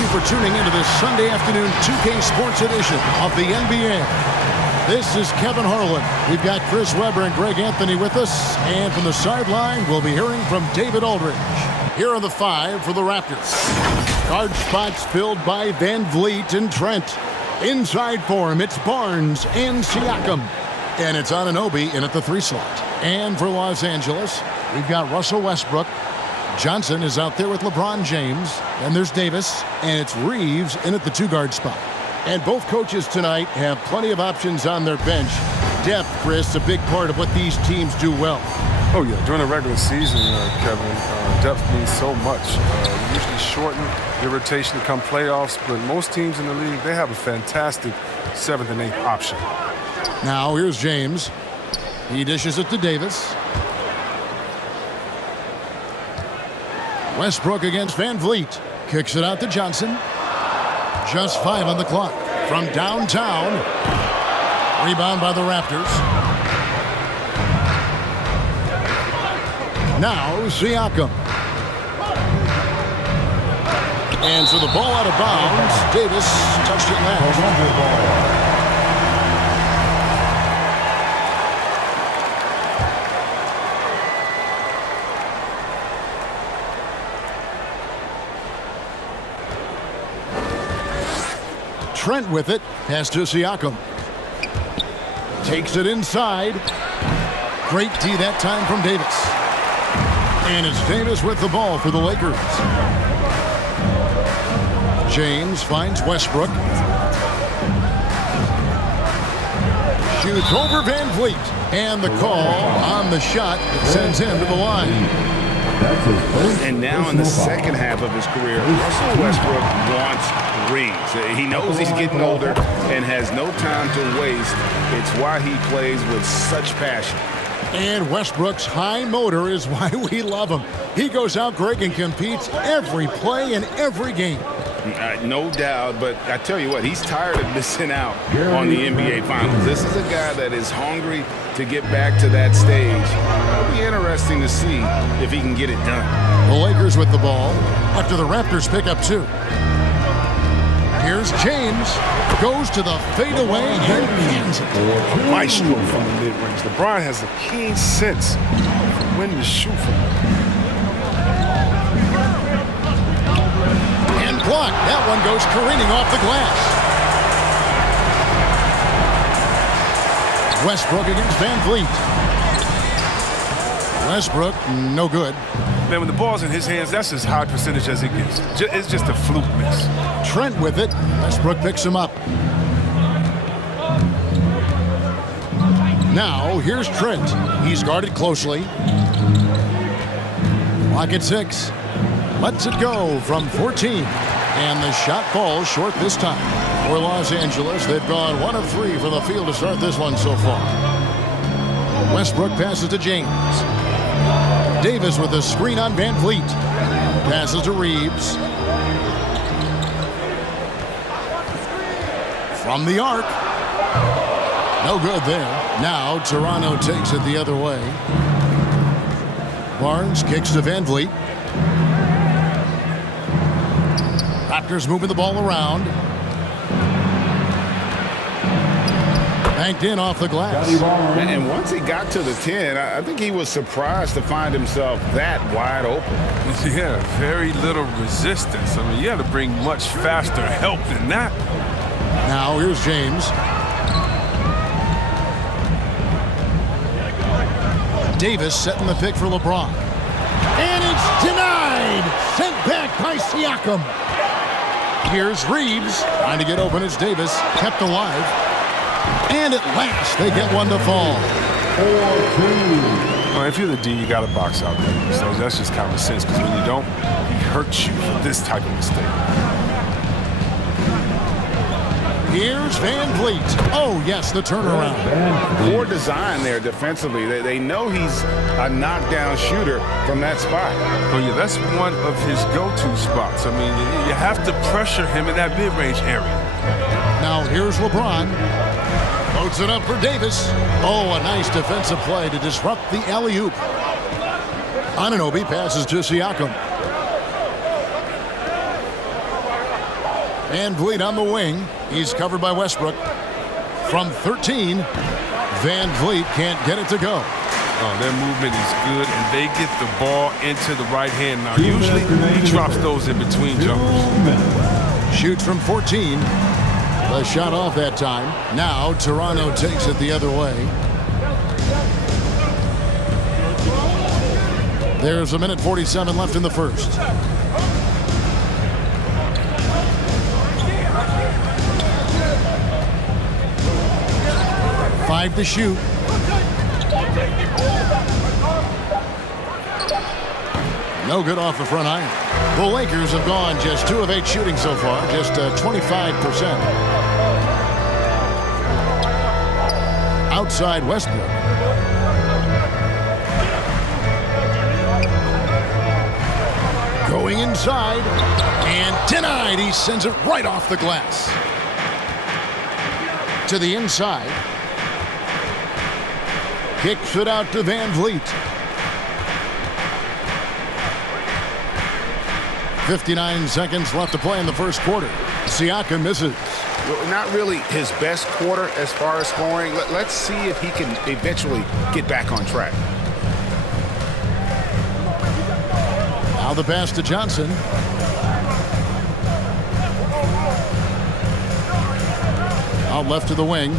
you for tuning into this Sunday afternoon 2K Sports edition of the NBA. This is Kevin Harlan. We've got Chris Webber and Greg Anthony with us. And from the sideline, we'll be hearing from David Aldridge. Here are the five for the Raptors. Guard spots filled by Van Vliet and Trent. Inside for him, it's Barnes and Siakam. And it's Anunoby in at the 3 slot. And for Los Angeles, we've got Russell Westbrook. Johnson is out there with LeBron James. And there's Davis. And it's Reeves in at the 2-guard spot. And both coaches tonight have plenty of options on their bench. Depth, Chris, a big part of what these teams do well. Oh, yeah. During the regular season, Kevin, depth means so much. Usually shorten your rotation to come playoffs, but most teams in the league, they have a fantastic 7th and 8th option. Now here's James. He dishes it to Davis. Westbrook against Van Vliet. Kicks it out to Johnson. Just 5 on the clock. From downtown. Rebound by the Raptors. Now Siakam. And so the ball out of bounds. Davis touched it last. Trent with it. Pass to Siakam. Takes it inside. Great D that time from Davis. And it's Davis with the ball for the Lakers. James finds Westbrook. Shoots over Van Vliet. And the call on the shot sends him to the line. And now in the second half of his career, Russell Westbrook wants rings. He knows he's getting older and has no time to waste. It's why he plays with such passion. And Westbrook's high motor is why we love him. He goes out, Greg, and competes every play in every game. No doubt, but I tell you what, he's tired of missing out on the NBA Finals. This is a guy that is hungry to get back to that stage. It'll be interesting to see if he can get it done. The Lakers with the ball after the Raptors pick up 2. Here's James. Goes to the fadeaway and cans it. Maestro from the mid-range. LeBron has a keen sense for when to shoot from it. Block. That one goes careening off the glass. Westbrook against Van Vliet. Westbrook, no good. Man, when the ball's in his hands, that's as high percentage as it gets. It's just a fluke miss. Trent with it. Westbrook picks him up. Now, here's Trent. He's guarded closely. Clock at 6. Lets it go from 14. And the shot falls short this time. For Los Angeles, they've gone 1 of 3 from the field to start this one so far. Westbrook passes to James. Davis with a screen on Van Vliet. Passes to Reeves. From the arc. No good there. Now Toronto takes it the other way. Barnes kicks to Van Vliet. Raptors moving the ball around. Banked in off the glass. And once he got to the 10, I think he was surprised to find himself that wide open. Yeah, very little resistance. I mean, you had to bring much faster help than that. Now here's James. Davis setting the pick for LeBron. And it's denied. Sent back by Siakam. Here's Reeves. Trying to get open as Davis. Kept alive. And at last, they get one to fall. 4-2. Well, if you're the D, you got to box out there. So that's just common sense, because when you don't, he hurts you for this type of mistake. Here's Van Vliet. Oh, yes, the turnaround. Poor design there defensively. They know he's a knockdown shooter from that spot. Oh, yeah, that's one of his go-to spots. I mean, you have to pressure him in that mid-range area. Now here's LeBron. Floats it up for Davis. Oh, a nice defensive play to disrupt the alley-oop. Anunoby passes to Siakam. Van Vliet on the wing. He's covered by Westbrook. From 13, Van Vliet can't get it to go. Oh, their movement is good, and they get the ball into the right hand. Now, usually he drops those in between jumpers. Shoots from 14. The shot off that time. Now Toronto takes it the other way. There's 1:47 left in the first. Five to shoot. No good off the front iron. The Lakers have gone just 2 of 8 shooting so far, just 25%. Outside Westbrook. Going inside and denied. He sends it right off the glass. To the inside. Kicks it out to Van Vliet. 59 seconds left to play in the first quarter. Siakam misses. Well, not really his best quarter as far as scoring. Let's see if he can eventually get back on track. Now the pass to Johnson. Out left to the wing.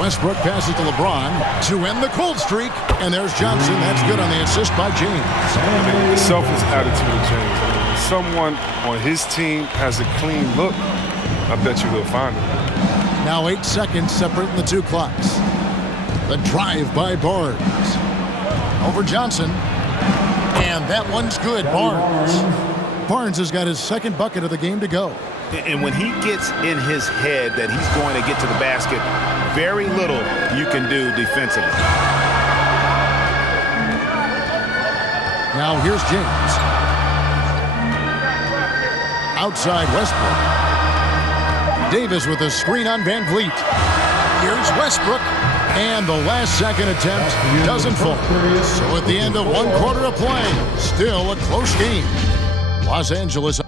Westbrook passes to LeBron to end the cold streak. And there's Johnson. That's good on the assist by James. I mean, the selfless attitude of James. I mean, if someone on his team has a clean look, I bet you he'll find it. Now 8 seconds separating the two clocks. The drive by Barnes. Over Johnson. And that one's good. Barnes has got his second bucket of the game to go. And when he gets in his head that he's going to get to the basket, very little you can do defensively. Now here's James. Outside Westbrook. Davis with a screen on Van Vliet. Here's Westbrook. And the last second attempt doesn't fall. So at the end of 1 quarter of play, still a close game. Los Angeles.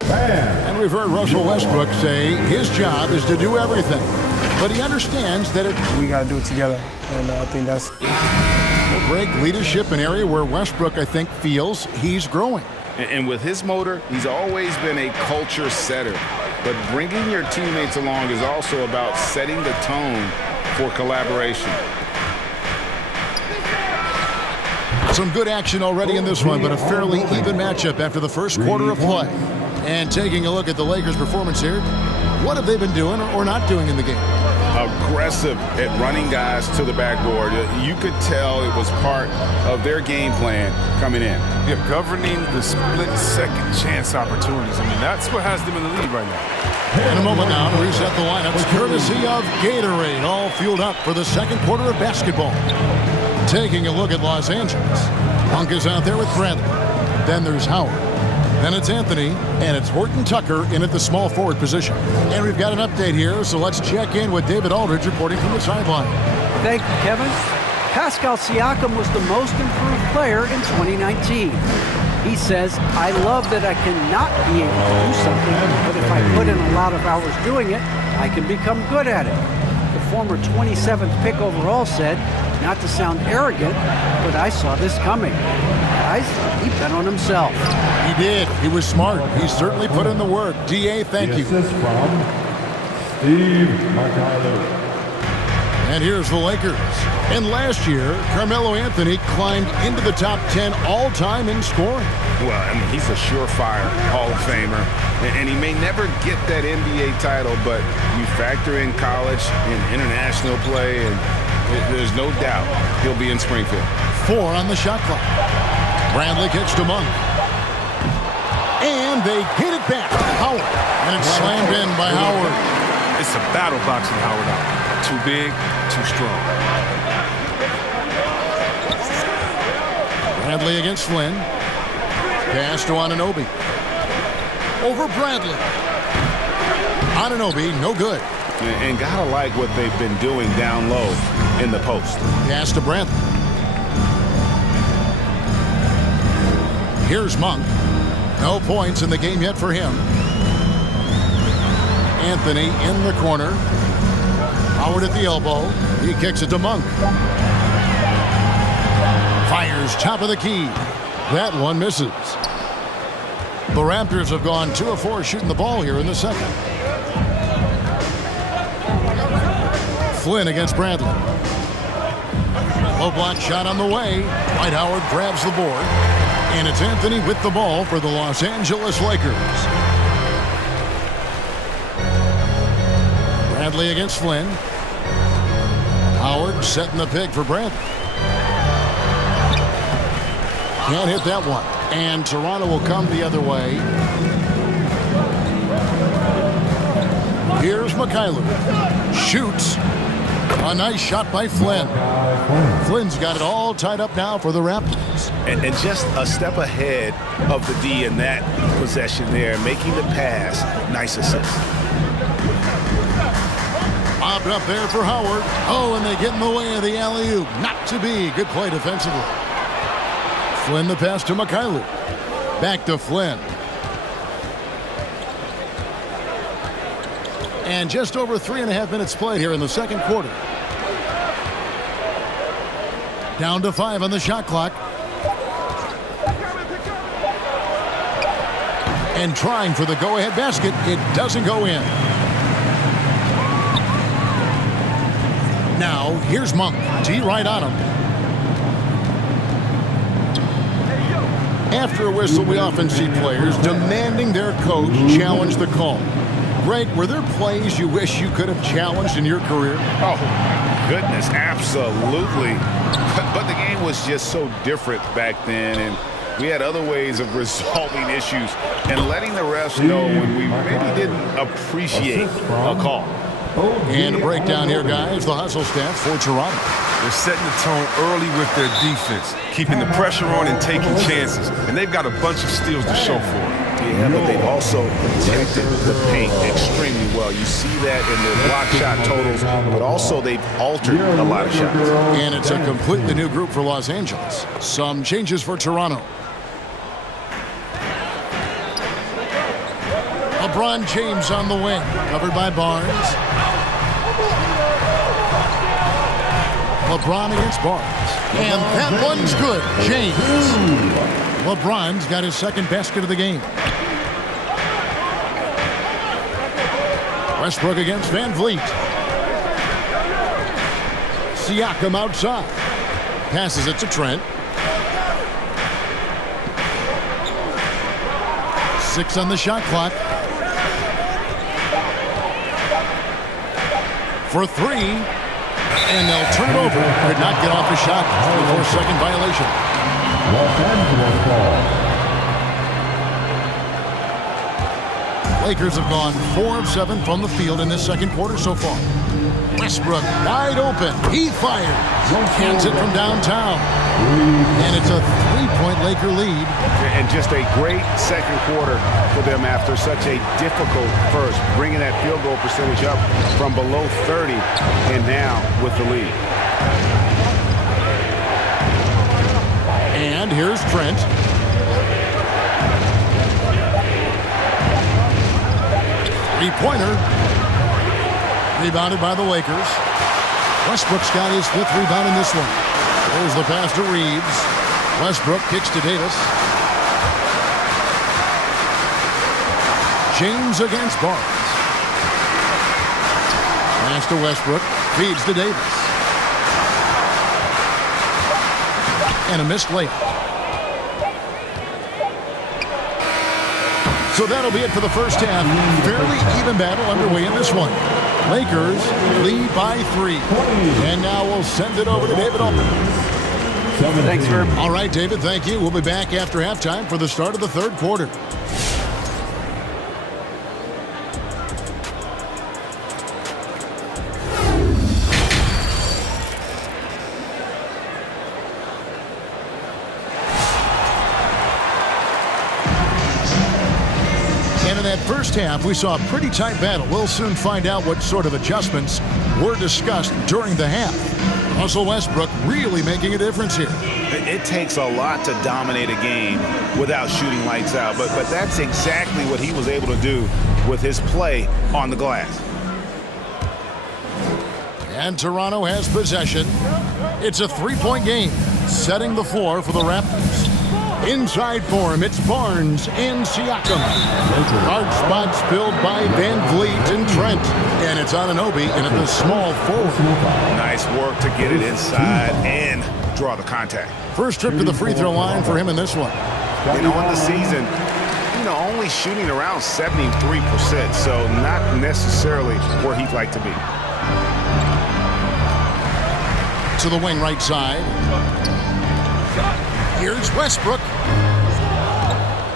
And we've heard Russell Westbrook say his job is to do everything. But he understands that we got to do it together. And I think that's great leadership, an area where Westbrook, I think, feels he's growing. And with his motor, he's always been a culture setter. But bringing your teammates along is also about setting the tone for collaboration. Some good action already in this one, but a fairly even matchup after the first quarter of play. And taking a look at the Lakers' performance here, what have they been doing or not doing in the game? Aggressive at running guys to the backboard. You could tell it was part of their game plan coming in. Yeah, governing the split-second chance opportunities. I mean, that's what has them in the lead right now. In a moment now, to reset the lineups, courtesy of Gatorade, all fueled up for the second quarter of basketball. Taking a look at Los Angeles. Punk is out there with Bradley. Then there's Howard. Then it's Anthony, and it's Horton Tucker in at the small forward position. And we've got an update here, so let's check in with David Aldridge reporting from the sideline. Thank you, Kevin. Pascal Siakam was the most improved player in 2019. He says, I love that I cannot be able to do something, but if I put in a lot of hours doing it, I can become good at it. The former 27th pick overall said, not to sound arrogant, but I saw this coming. Guys, he bet on himself. He did. He was smart. He certainly put in the work. D.A., thank you. Assist from Steve McCarter. And here's the Lakers. And last year, Carmelo Anthony climbed into the top 10 all-time in scoring. Well, I mean, he's a surefire Hall of Famer, and he may never get that NBA title, but you factor in college and international play, and there's no doubt he'll be in Springfield. 4 on the shot clock. Bradley kicks to Monk. And they get it back to Howard. And it's slammed in by Howard. It's a battle boxing Howard out. Too big, too strong. Bradley against Flynn. Pass to Anunoby. Over Bradley. Anunoby, no good. And gotta like what they've been doing down low in the post. Pass to Bradley. Here's Monk. No points in the game yet for him. Anthony in the corner. Howard at the elbow. He kicks it to Monk. Fires top of the key. That one misses. The Raptors have gone 2 of 4 shooting the ball here in the second. Flynn against Bradley. Low block shot on the way. Dwight Howard grabs the board. And it's Anthony with the ball for the Los Angeles Lakers. Bradley against Flynn. Howard setting the pick for Bradley. Can't hit that one. And Toronto will come the other way. Here's Mikhailuk. Shoots. A nice shot by Flynn. Flynn's got it all tied up now for the Raptors. And just a step ahead of the D in that possession there, making the pass. Nice assist. Bobbed up there for Howard. Oh, and they get in the way of the alley-oop. Not to be. Good play defensively. Flynn the pass to Mikhailuk. Back to Flynn. And just over 3.5 minutes played here in the second quarter. Down to 5 on the shot clock. And trying for the go-ahead basket. It doesn't go in. Now, here's Monk. T right on him. After a whistle, we often see players demanding their coach challenge the call. Greg, were there plays you wish you could have challenged in your career? Oh, goodness, absolutely. But the game was just so different back then, and we had other ways of resolving issues and letting the refs know when we maybe didn't appreciate a call. And a breakdown here, guys. The hustle stats for Toronto. They're setting the tone early with their defense, keeping the pressure on and taking chances. And they've got a bunch of steals to show for it. Yeah, but they've also protected the paint extremely well. You see that in their block shot totals, but also they've altered a lot of shots. And it's a completely new group for Los Angeles. Some changes for Toronto. LeBron James on the wing, covered by Barnes. LeBron against Barnes. And that one's good. James. LeBron's got his second basket of the game. Westbrook against Van Vliet. Siakam outside. Passes it to Trent. 6 on the shot clock. For 3. And they'll turn it over. Could not get off a shot. 24-second violation. Los Angeles ball. Lakers have gone 4 of 7 from the field in this second quarter so far. Westbrook wide open. He fires. Hands it from downtown. And it's a 3-point Laker lead. And just a great second quarter for them after such a difficult first, bringing that field goal percentage up from below 30 and now with the lead. And here's Trent. Three-pointer. Rebounded by the Lakers. Westbrook's got his 5th rebound in this one. There's the pass to Reeves. Westbrook kicks to Davis. James against Barnes. Pass to Westbrook. Feeds to Davis. And a missed layup. So that'll be it for the first half. Fairly even battle underway in this one. Lakers lead by 3. And now we'll send it over to David Altman. Thanks, Herb. All right, David, thank you. We'll be back after halftime for the start of the third quarter. And in that first half, we saw a pretty tight battle. We'll soon find out what sort of adjustments were discussed during the half. Russell Westbrook really making a difference here. It takes a lot to dominate a game without shooting lights out, but that's exactly what he was able to do with his play on the glass. And Toronto has possession. It's a three-point game, setting the floor for the Raptors. Inside for him, it's Barnes and Siakam. Guard spots filled by Van Vliet and Trent. And it's Anunoby in at the small forward. Nice work to get it inside and draw the contact. First trip to the free throw line for him in this one. And on the season, only shooting around 73%, so not necessarily where he'd like to be. To the wing right side. Here's Westbrook.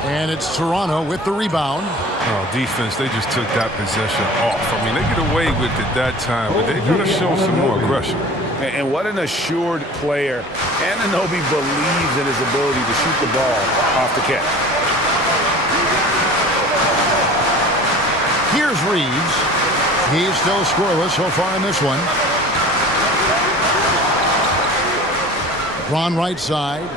And it's Toronto with the rebound. Oh, defense, they just took that possession off. I mean, they get away with it that time, but they got to show some more aggression. And what an assured player. Anunoby believes in his ability to shoot the ball off the catch. Here's Reeves. He's still scoreless so far in this one. Ron right side.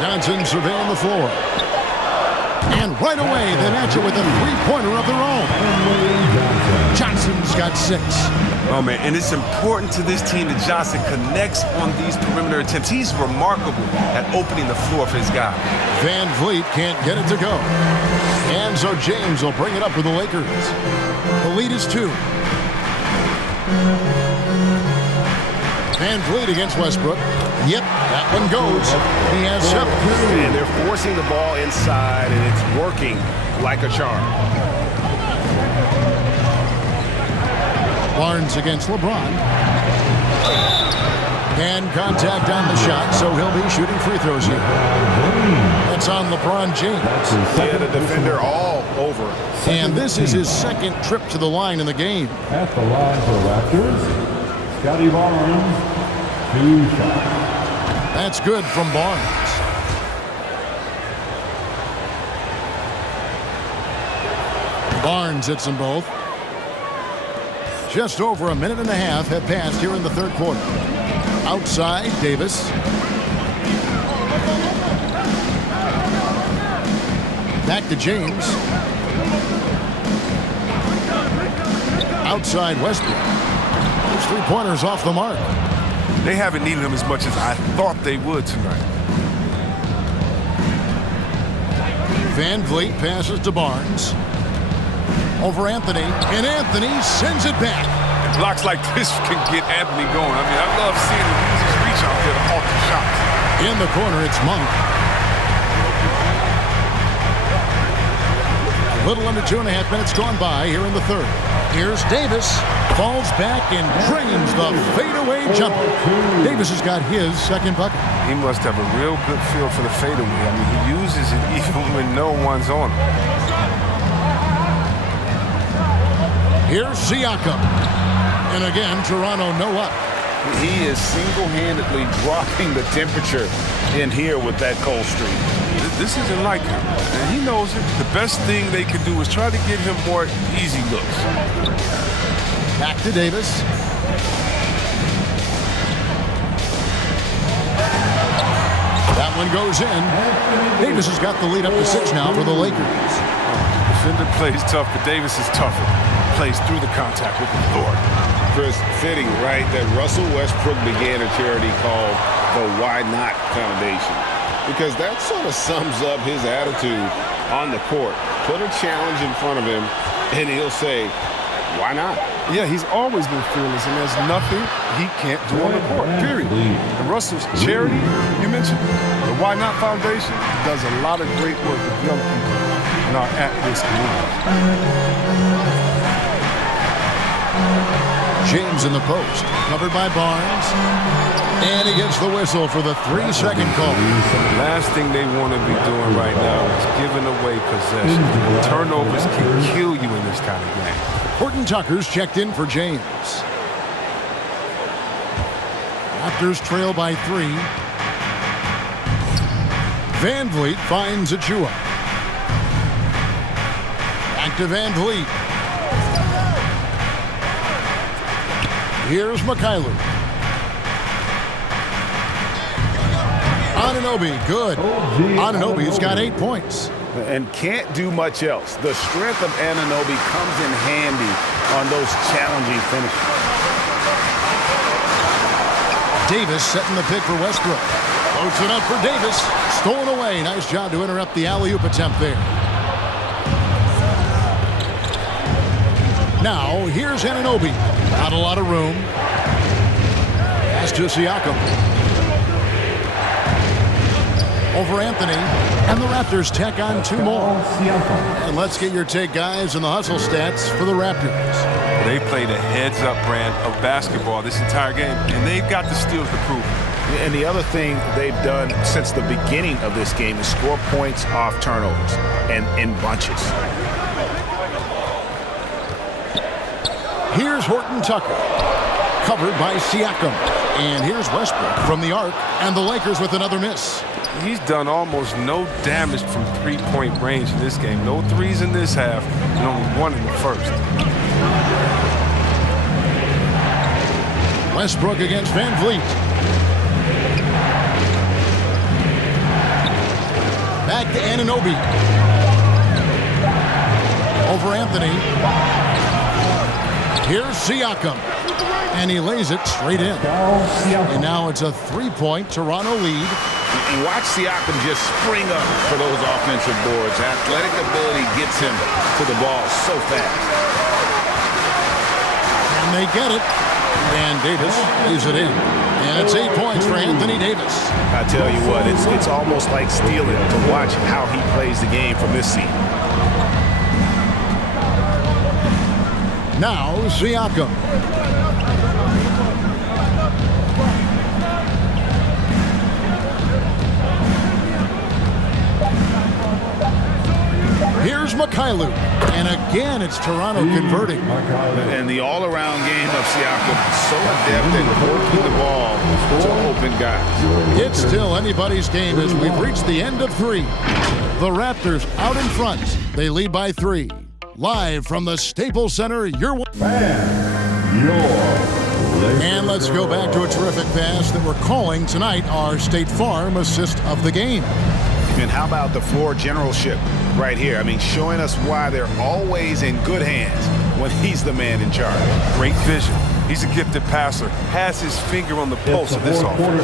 Johnson surveying the floor. And right away, they match it with a three-pointer of their own. Johnson's got 6. Oh, man, and it's important to this team that Johnson connects on these perimeter attempts. He's remarkable at opening the floor for his guy. Van Vliet can't get it to go. And so James will bring it up for the Lakers. The lead is 2. Van Vliet against Westbrook. Yep, that one goes. He has 7. And they're forcing the ball inside, and it's working like a charm. Barnes against LeBron. And contact on the shot, so he'll be shooting free throws here. That's on LeBron James. Yeah, the defender all over. And this is his second trip to the line in the game. At the line for the Raptors, Scotty Barnes, 2 shots. That's good from Barnes. Barnes hits them both. Just over a minute and a half have passed here in the third quarter. Outside, Davis. Back to James. Outside Westbrook. Those three-pointers off the mark. They haven't needed him as much as I thought they would tonight. Van Vliet passes to Barnes. Over Anthony, and Anthony sends it back. And blocks like this can get Anthony going. I mean, I love seeing him use his reach out there to alter shots. In the corner, it's Monk. A little under 2.5 minutes gone by here in the third. Here's Davis. Falls back and drains the fadeaway jumper. Davis has got his second bucket. He must have a real good feel for the fadeaway. I mean, he uses it even when no one's on him. Here's Siakam. And again, Toronto no up. He is single-handedly dropping the temperature in here with that cold streak. This isn't like him, and he knows it. The best thing they can do is try to get him more easy looks. Back to Davis. That one goes in. Davis has got the lead up to 6 now for the Lakers. Defender plays tough, but Davis is tougher. Plays through the contact with the floor. Chris, fitting, right, that Russell Westbrook began a charity called the Why Not Foundation. Because that sort of sums up his attitude on the court. Put a challenge in front of him, and he'll say, why not? Yeah, he's always been fearless, and there's nothing he can't do on the court, period. And Russell's charity, you mentioned, the Why Not Foundation, does a lot of great work with young people in our at-risk communities. James in the post, covered by Barnes. And he gets the whistle for the 3-second call. Last thing they want to be doing right now is giving away possession. Turnovers can kill you in this kind of game. Horton Tucker's checked in for James. Raptors trail by 3. Van Vliet finds Achua. Back to Van Vliet. Here's Mikhailu. Anunoby, good. Anunoby's got 8 points. And can't do much else. The strength of Anunoby comes in handy on those challenging finishes. Davis setting the pick for Westbrook. Loads it up for Davis. Stolen away. Nice job to interrupt the alley-oop attempt there. Now, here's Anunoby. Not a lot of room. Pass to Siakam. Over Anthony. And the Raptors tack on 2 more. And let's get your take, guys, on the hustle stats for the Raptors. They played a heads-up brand of basketball this entire game, and they've got the steals to prove it. And the other thing they've done since the beginning of this game is score points off turnovers and in bunches. Here's Horton Tucker, covered by Siakam. And here's Westbrook from the arc, and the Lakers with another miss. He's done almost no damage from three-point range in this game. No threes in this half, and only 1 in the first. Westbrook against Van Vliet. Back to Anunoby. Over Anthony. Here's Siakam. And he lays it straight in. And now it's a 3-point Toronto lead. And watch Siakam just spring up for those offensive boards. Athletic ability gets him to the ball so fast. And they get it. And Davis leaves it in. And it's 8 points for Anthony Davis. I tell you what, it's almost like stealing to watch how he plays the game from this seat. Now Siakam. Here's Mikhailu. And again, it's Toronto converting. And the all-around game of Siakam, so adept at working the ball to open guys. It's still anybody's game as we've reached the end of 3. The Raptors out in front. They lead by 3. Live from the Staples Center, and let's go back to a terrific pass that we're calling tonight our State Farm assist of the game. And how about the floor generalship right here? I mean, showing us why they're always in good hands when he's the man in charge. Great vision. He's a gifted passer. Has his finger on the pulse of this offense.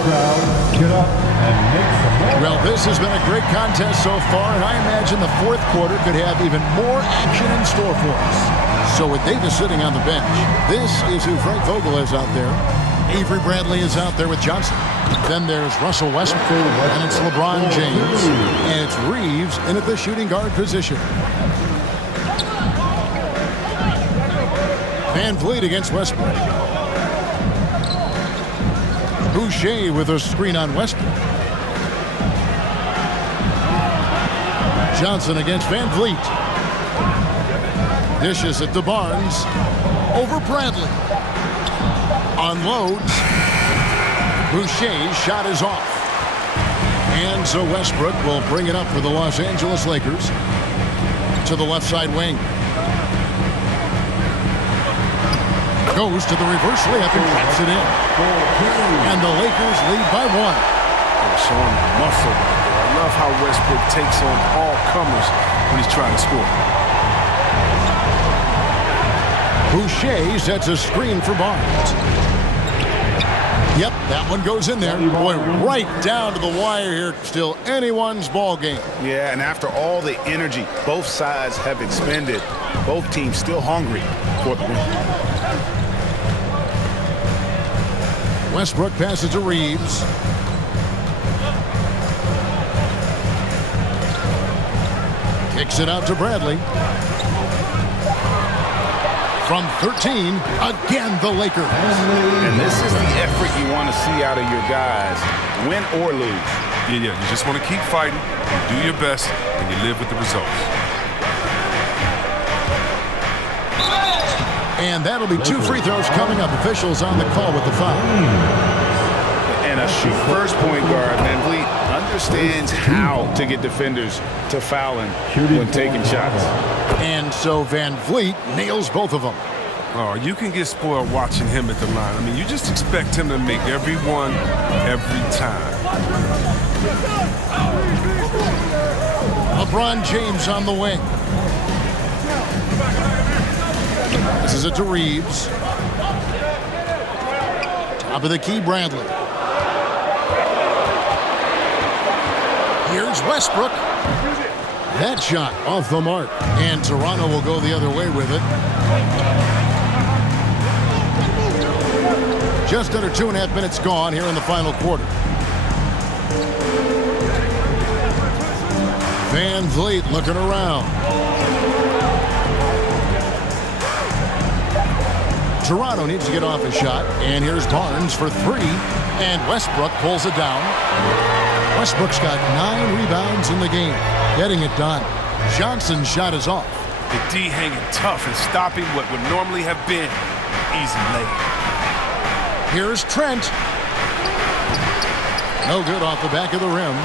Well, this has been a great contest so far, and I imagine the fourth quarter could have even more action in store for us. So with Davis sitting on the bench, this is who Frank Vogel is out there. Avery Bradley is out there with Johnson. Then there's Russell Westbrook, and it's LeBron James, and it's Reeves in at the shooting guard position. Van Vliet against Westbrook. Boucher with a screen on Westbrook. Johnson against Van Vliet. Dishes it to Barnes. Over Bradley. Unloads. Boucher's shot is off. And so Westbrook will bring it up for the Los Angeles Lakers to the left side wing. Goes to the reverse layup and cuts it in. And the Lakers lead by 1. They're showing muscle right there. I love how Westbrook takes on all comers when he's trying to score. Boucher sets a screen for Barnes. Yep, that one goes in there. Boy, right down to the wire here. Still anyone's ball game. Yeah, and after all the energy both sides have expended, both teams still hungry for the win. Westbrook passes to Reeves. Kicks it out to Bradley. From 13, again the Lakers. And this is the effort you want to see out of your guys, win or lose. Yeah, you just want to keep fighting, you do your best, and you live with the results. And that'll be 2 free throws coming up. Officials on the call with the foul. And a first point guard, Van Vliet, understands how to get defenders to foul him when taking shots. And so Van Vliet nails both of them. Oh, you can get spoiled watching him at the line. I mean, you just expect him to make every one, every time. LeBron James on the wing. This is it to Reeves. Top of the key, Bradley. Here's Westbrook. That shot off the mark. And Toronto will go the other way with it. Just under 2.5 minutes gone here in the final quarter. Van Vliet looking around. Toronto needs to get off a shot. And here's Barnes for 3. And Westbrook pulls it down. Westbrook's got 9 rebounds in the game. Getting it done. Johnson's shot is off. The D hanging tough and stopping what would normally have been easy lay. Here's Trent. No good off the back of the rim.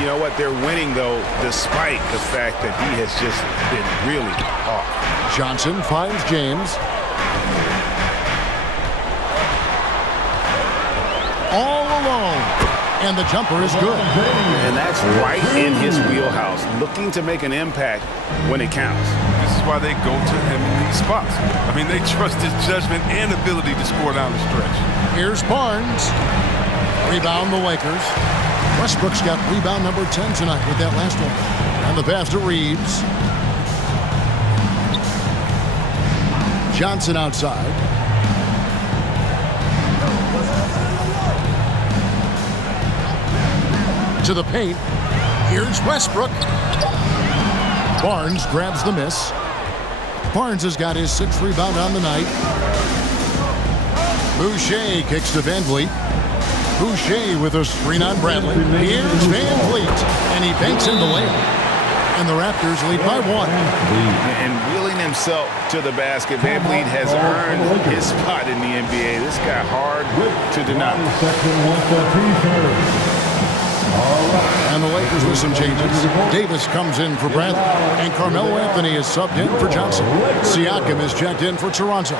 You know what? They're winning, though, despite the fact that he has just been really off. Johnson finds James. All alone. And the jumper is good. And that's right in his wheelhouse, looking to make an impact when it counts. This is why they go to him in these spots. I mean, they trust his judgment and ability to score down the stretch. Here's Barnes. Rebound the Lakers. Westbrook's got rebound number 10 tonight with that last one. And the pass to Reeves. Johnson outside. To the paint. Here's Westbrook. Barnes grabs the miss. Barnes has got his 6th rebound on the night. Boucher kicks to Van Vliet. Boucher with a screen on Bradley. Here's Van Vliet. And he banks in the lane. And the Raptors lead by 1. And wheeling himself to the basket, Van Vliet has earned his spot in the NBA. This guy hard to deny. And the Lakers with some changes. Davis comes in for Bradley. And Carmelo Anthony is subbed in for Johnson. Siakam is checked in for Toronto.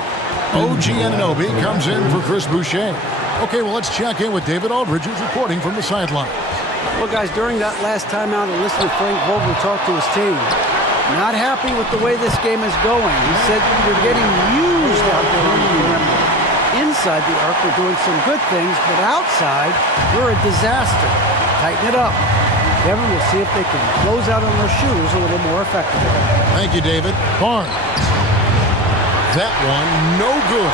OG Anunoby comes in for Chris Boucher. Okay, well, let's check in with David Aldridge, who's reporting from the sideline. Well, guys, during that last timeout, I listened to Frank Vogel talk to his team. Not happy with the way this game is going. He said we're getting used out there on the perimeter. Inside the arc, we're doing some good things, but outside, we're a disaster. Tighten it up. Kevin, we'll see if they can close out on those shooters a little more effectively. Thank you, David. Barnes. That one, no good.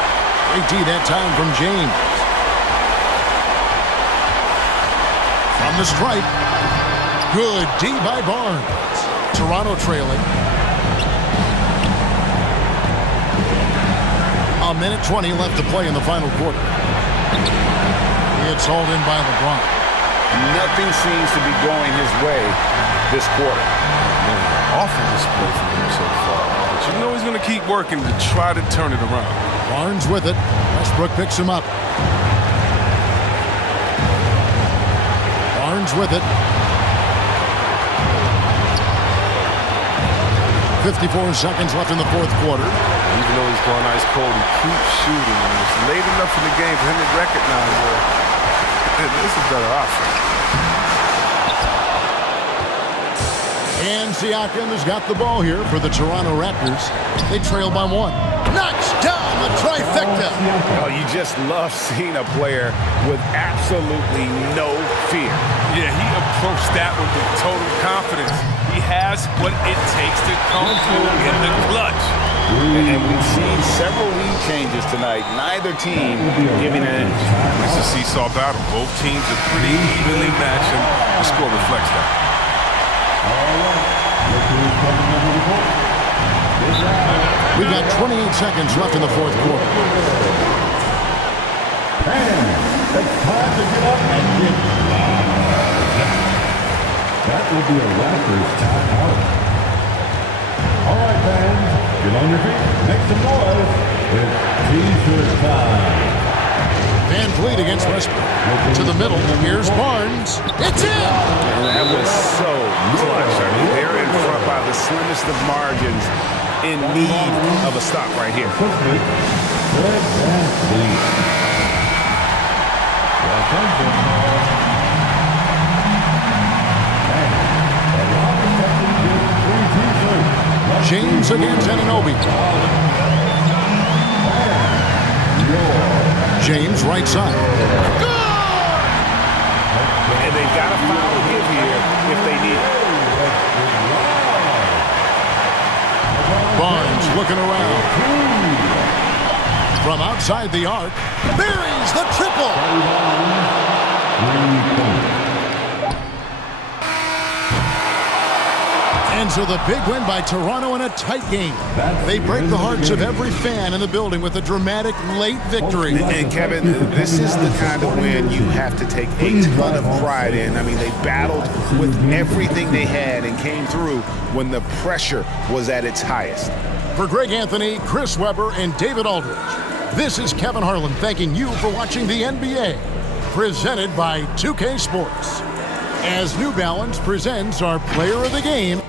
Great D that time from James. From the stripe. Good D by Barnes. Toronto trailing. A minute 20 left to play in the final quarter. It's hauled in by LeBron. Nothing seems to be going his way this quarter. Awful display from him so far. But you know he's going to keep working to try to turn it around. Barnes with it. Westbrook picks him up. Barnes with it. 54 seconds left in the fourth quarter. Even though he's going ice cold, he keeps shooting. And it's late enough in the game for him to recognize this is better offense. And Siakam has got the ball here for the Toronto Raptors. They trail by 1. Knocks down the trifecta. Oh, you just love seeing a player with absolutely no fear. Yeah, he approached that one with total confidence. He has what it takes to come through in the clutch. And we've seen several lead changes tonight. Neither team giving an inch. It's a seesaw battle. Both teams are pretty evenly matched, and the score reflects that. We've got 28 seconds left in the fourth quarter. And it's time to get up and get that will be a Raptors timeout. All right, fans, get on your feet, make some noise. It's T-shirt time. Van Vliet against Westbrook. To the middle. Here's Barnes. It's in! And that was so clutch. I mean, they're in front by the slimmest of margins. in need of a stop right here. James against Anunoby. James right side. And they've got a foul to give here if they need it. Barnes looking around. From outside the arc, buries the triple. And so the big win by Toronto in a tight game. They break the hearts of every fan in the building with a dramatic late victory. And Kevin, this is the kind of win you have to take a ton of pride in. I mean, they battled with everything they had and came through when the pressure was at its highest. For Greg Anthony, Chris Webber, and David Aldridge, this is Kevin Harlan thanking you for watching the NBA, presented by 2K Sports. As New Balance presents our Player of the Game,